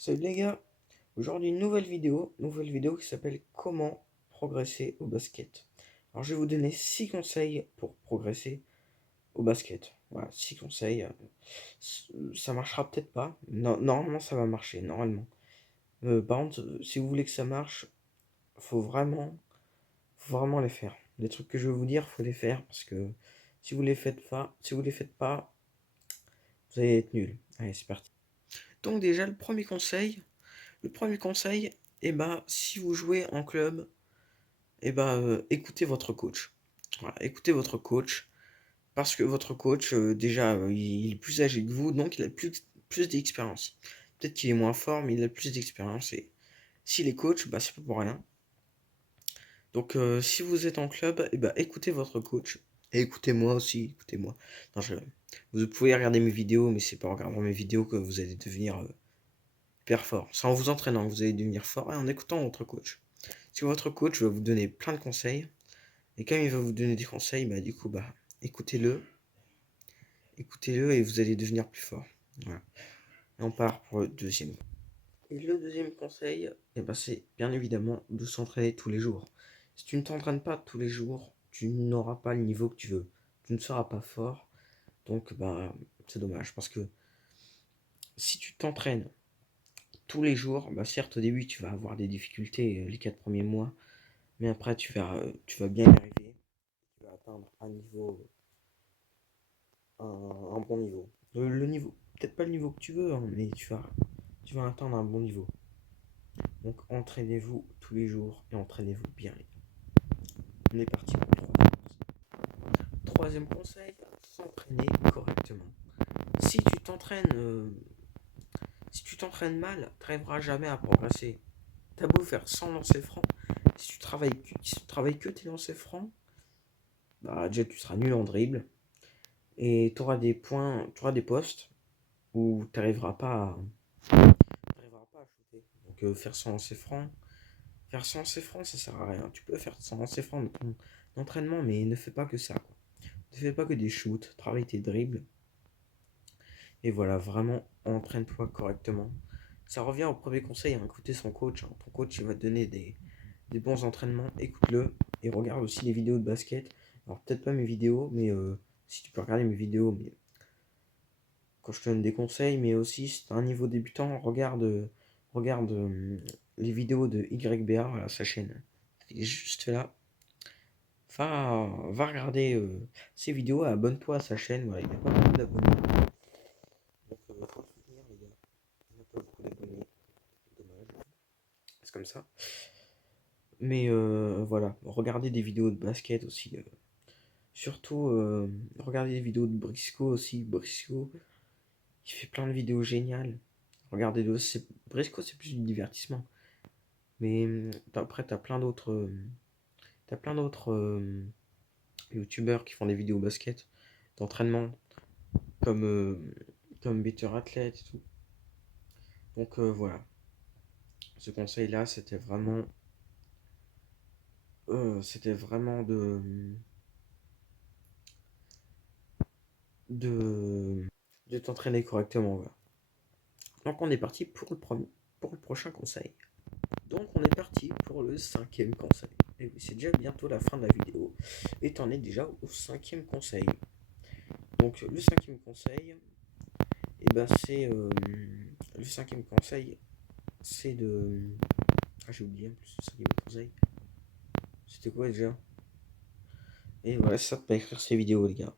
Salut les gars, aujourd'hui une nouvelle vidéo qui s'appelle Comment progresser au basket. Alors je vais vous donner 6 conseils pour progresser au basket. Voilà, 6 conseils. Ça marchera peut-être pas. Normalement ça va marcher, normalement. Par contre, si vous voulez que ça marche, faut vraiment les faire. Les trucs que je vais vous dire, faut les faire parce que si vous les faites pas, vous allez être nul. Allez, c'est parti. Donc déjà le premier conseil, si vous jouez en club, écoutez votre coach. Voilà, écoutez votre coach, parce que votre coach, déjà, il est plus âgé que vous, donc il a plus d'expérience. Peut-être qu'il est moins fort, mais il a plus d'expérience. Et s'il est coach, c'est pas pour rien. Donc, si vous êtes en club, écoutez votre coach. Et écoutez-moi aussi, écoutez-moi. Non, vous pouvez regarder mes vidéos, mais c'est pas en regardant mes vidéos que vous allez devenir hyper fort. C'est en vous entraînant que vous allez devenir fort et en écoutant votre coach. Si votre coach va vous donner plein de conseils, et comme il va vous donner des conseils, écoutez-le, écoutez-le et vous allez devenir plus fort. Voilà. Et on part pour le deuxième. Et le deuxième conseil, c'est bien évidemment de s'entraîner tous les jours. Si tu ne t'entraînes pas tous les jours, tu n'auras pas le niveau que tu veux. Tu ne seras pas fort. Donc, c'est dommage parce que si tu t'entraînes tous les jours, certes, au début, tu vas avoir des difficultés les 4 premiers mois, mais après, tu vas bien y arriver. Tu vas atteindre un bon niveau. Le niveau, peut-être pas le niveau que tu veux, hein, mais tu vas atteindre un bon niveau. Donc entraînez-vous tous les jours et entraînez-vous bien. On est parti pour le troisième conseil, s'entraîner correctement. Si tu t'entraînes, si tu t'entraînes mal, tu n'arriveras jamais à progresser. T'as beau faire 100 lancers francs, si tu travailles que tes lancers francs, déjà tu seras nul en dribble et tu auras des points, tu auras des postes où tu n'arriveras pas à shooter. Donc faire 100 lancers francs, ça sert à rien. Tu peux faire 100 lancers francs de ton entraînement, mais ne fais pas que ça, quoi. Ne fais pas que des shoots, travaille tes dribbles. Et voilà, vraiment, entraîne-toi correctement. Ça revient au premier conseil, hein, écouter son coach, hein. Ton coach, il va te donner des bons entraînements. Écoute-le et regarde aussi les vidéos de basket. Alors, peut-être pas mes vidéos, mais si tu peux regarder mes vidéos, mais quand je te donne des conseils, mais aussi si tu as un niveau débutant, regarde les vidéos de YBA à sa chaîne. Il est juste là. Va regarder ses vidéos, abonne-toi à sa chaîne. Voilà, il n'a pas beaucoup d'abonnés. Donc, faut le soutenir, les gars. Il n'a pas beaucoup d'abonnés. Dommage. C'est comme ça. Mais voilà, regardez des vidéos de basket aussi. Surtout, regardez des vidéos de Briscoe aussi. Briscoe, il fait plein de vidéos géniales. Regardez-le. Briscoe, c'est plus du divertissement. Mais après, t'as plein d'autres youtubeurs qui font des vidéos basket, d'entraînement, comme, euh, comme Better Athlete et tout. Donc voilà. Ce conseil-là, c'était vraiment de, de t'entraîner correctement. Voilà. Donc on est parti pour le prochain conseil. Donc on est parti pour le cinquième conseil. Et oui, c'est déjà bientôt la fin de la vidéo. Et t'en es déjà au cinquième conseil. Donc le cinquième conseil, le cinquième conseil, c'est de. Ah, j'ai oublié en plus le cinquième conseil. C'était quoi déjà? Et voilà, c'est ça de pas écrire ces vidéos, les gars.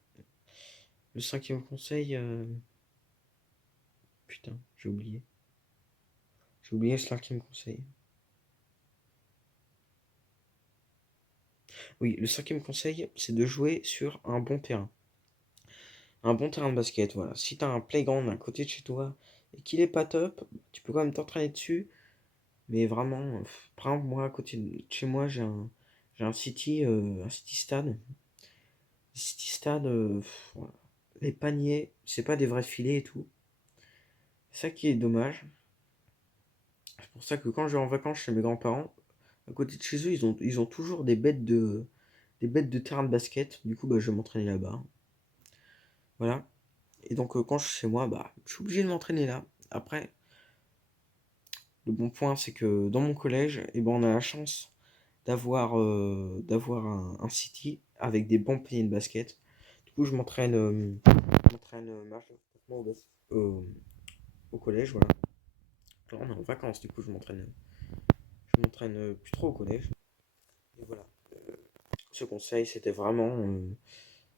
Le cinquième conseil. Putain, j'ai oublié. J'ai oublié le cinquième conseil. Oui, le cinquième conseil, c'est de jouer sur un bon terrain. Un bon terrain de basket, voilà. Si t'as un playground à côté de chez toi et qu'il est pas top, tu peux quand même t'entraîner dessus. Mais vraiment, par exemple, moi, à côté de chez moi, j'ai un city stade. City stade, voilà. Les paniers, c'est pas des vrais filets et tout. C'est ça qui est dommage. C'est pour ça que quand je vais en vacances chez mes grands-parents, à côté de chez eux, ils ont toujours des bêtes de terrain de basket. Du coup, je vais m'entraîner là-bas. Voilà. Et donc, quand je suis chez moi, je suis obligé de m'entraîner là. Après, Le bon point, c'est que dans mon collège, eh ben, on a la chance d'avoir un city avec des bons paniers de basket. Du coup, je m'entraîne majoritairement au collège, voilà. Là, on est en vacances, du coup, je m'entraîne plus trop au collège. Et voilà. Ce conseil, c'était vraiment.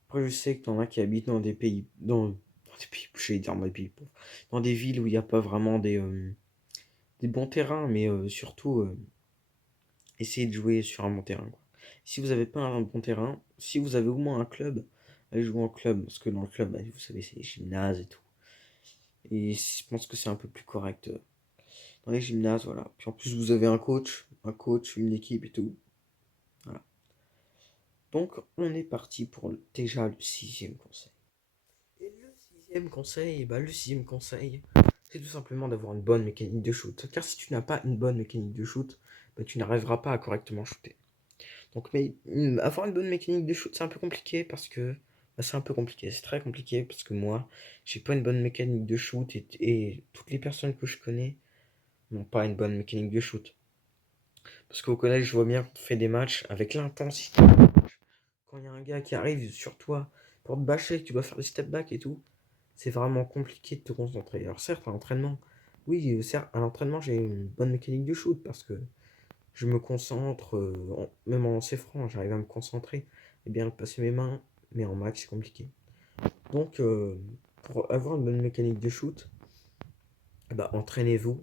Après, je sais que t'en as qui habitent dans des pays, je vais dire dans des pays pauvres, dans des villes où il n'y a pas vraiment des bons terrains, mais surtout, essayez de jouer sur un bon terrain, quoi. Si vous n'avez pas un bon terrain, si vous avez au moins un club, allez jouer en club, parce que dans le club, bah, vous savez, c'est les gymnases et tout. Et je pense que c'est un peu plus correct dans les gymnases, voilà. Puis en plus, vous avez un coach, une équipe et tout. Voilà. Donc, on est parti pour déjà le sixième conseil. Et le sixième conseil, c'est tout simplement d'avoir une bonne mécanique de shoot. Car si tu n'as pas une bonne mécanique de shoot, bah, tu n'arriveras pas à correctement shooter. Donc, mais avoir une bonne mécanique de shoot, c'est un peu compliqué parce que c'est un peu compliqué. C'est très compliqué parce que moi, j'ai pas une bonne mécanique de shoot et toutes les personnes que je connais n'ont pas une bonne mécanique de shoot. Parce qu'au collège, je vois bien qu'on fait des matchs avec l'intensité. Quand il y a un gars qui arrive sur toi pour te bâcher, que tu dois faire des step back et tout, c'est vraiment compliqué de te concentrer. Alors certes, à l'entraînement, oui, certes, à l'entraînement, j'ai une bonne mécanique de shoot parce que je me concentre, même en lancer franc, j'arrive à me concentrer et bien passer mes mains, mais en max, c'est compliqué. Donc, pour avoir une bonne mécanique de shoot, bah, entraînez-vous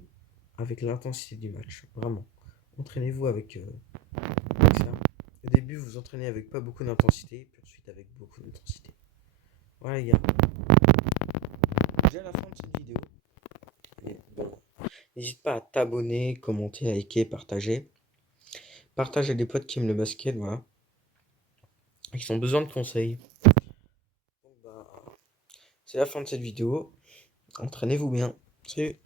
avec l'intensité du match, vraiment. Entraînez-vous avec ça. Au début, vous entraînez avec pas beaucoup d'intensité, puis ensuite avec beaucoup d'intensité. Voilà les gars, déjà à la fin de cette vidéo. Et bon, n'hésite pas à t'abonner, commenter, liker, partager. Partage à des potes qui aiment le basket, voilà. Et qui ont besoin de conseils. Donc, bah, c'est la fin de cette vidéo. Entraînez-vous bien. Salut.